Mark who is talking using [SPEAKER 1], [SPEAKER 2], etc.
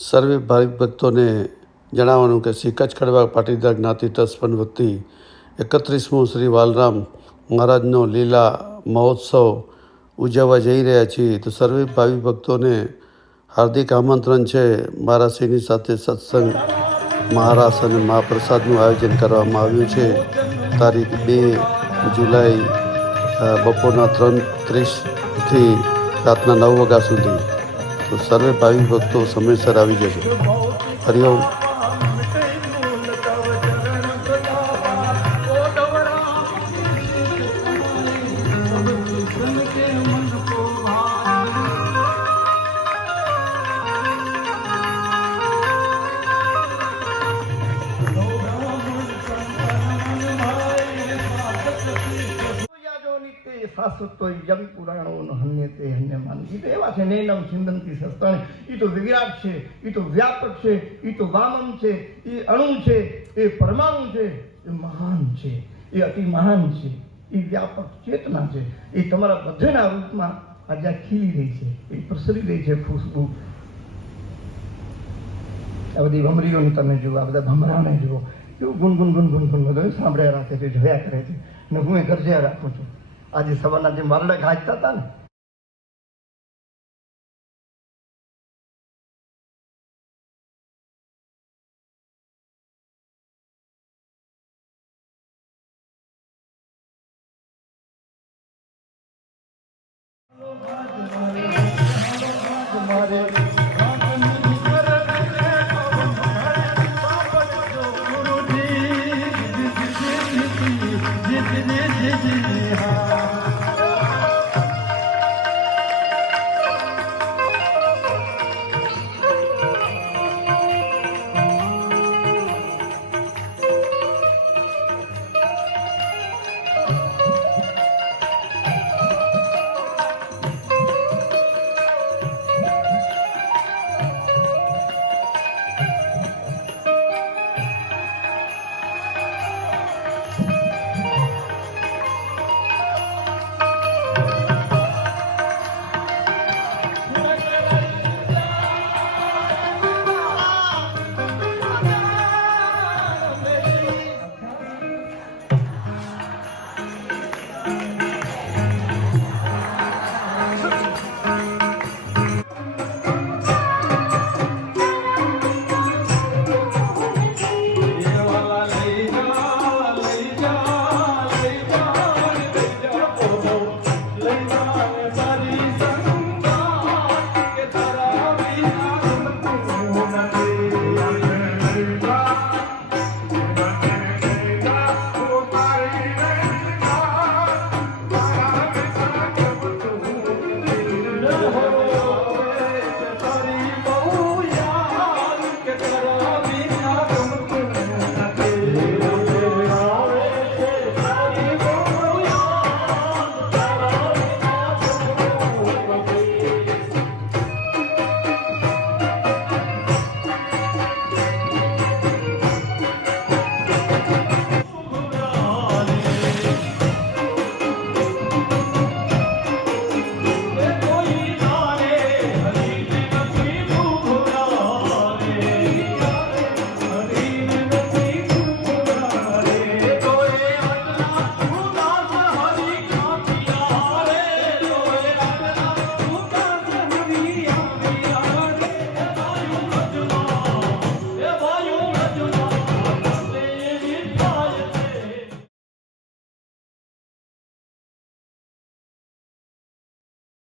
[SPEAKER 1] સર્વે ભાવિક ભક્તોને જણાવવાનું કે શ્રી કચ્છ કડવા પાટીદાર જ્ઞાતિ ટ્રસ્ટ વતી એકત્રીસમું શ્રી બાલરામ મહારાજનો લીલા મહોત્સવ ઉજવવા જઈ રહ્યા છીએ. તો સર્વે ભાવિક ભક્તોને હાર્દિક આમંત્રણ છે. મહારાજશ્રીની સાથે સત્સંગ મહારાસ અને મહાપ્રસાદનું આયોજન કરવામાં આવ્યું છે. તારીખ બે જુલાઈ બપોરના ત્રણ ત્રીસથી રાતના નવ વાગ્યા સુધી. તો સર્વે ભાવિક ભક્તો સમયસર આવી જશે હરિઓમ
[SPEAKER 2] નિત્ય યમ પુરાણો હન્ય તે હન્ય માન એ તો એવા છે, નૈનમ છિંદંતી શસ્ત્રાણી. એ તો વિરાટ છે એ તો વ્યાપક છે એ તો વામન છે એ અણુ છે, એ પરમાણુ છે, એ મહાન છે, એ અતિ મહાન છે એ વ્યાપક ચેતના છે. એ તમારા બધેના રૂપમાં આજે ખીલી રહી છે એ પ્રસરી રહી છે ખુશ્બુ. આ બધી ભમરીઓને તમે જુઓ, આ બધા ભમરાઓને જુઓ. ગુન ગુનગુન ગુનગુન ગુન બધું સાંભળ્યા રાખે છે, જોયા કરે છે. ને હું એ ગરજ્યા રાખું છું. આજે સવારના જે મારડા ઘાંચતા હતા ને Yeah.